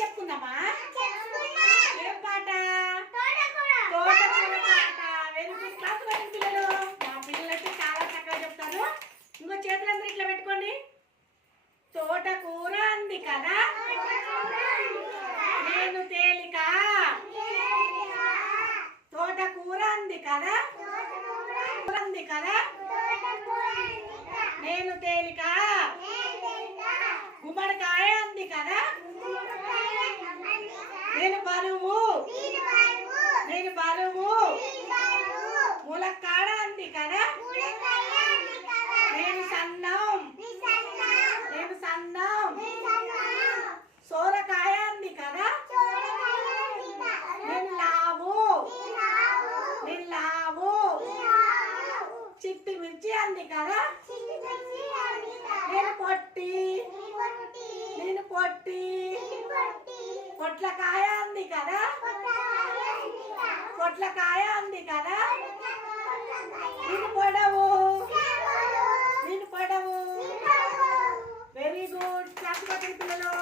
చెప్పుకుందామా? ఏం పాట? తోటకూర పాట. Very good. క్లాస్ పెట్టండి పిల్లలు. మా పిల్లలు అయితే చాలా చక్కగా చెప్తారు. ఇంకో చేతులందరూ ఇట్లా పెట్టుకోండి. తోటకూర అంది కదా నేను తేలిక. తోటకూర అంది కదా అంది కదా నేను తేలిక. గుమ్మడికాయ అంది కదా నేను బరువు. నేను బరువు. ములక్కాడ అంది కదా నేను సన్నం. నేను సన్నం. సోరకాయ అంది కదా నేను లావు. నేను లావు. చిట్టి మిర్చి అంది కదా నేను పొట్టి. నేను పొట్టి. పొట్లకాయ అంది కదా పొట్లకాయ అంది కదా నేను పొడవు. నేను పొడవు. Very good. క్లాస్ పక్కన పిల్లలు.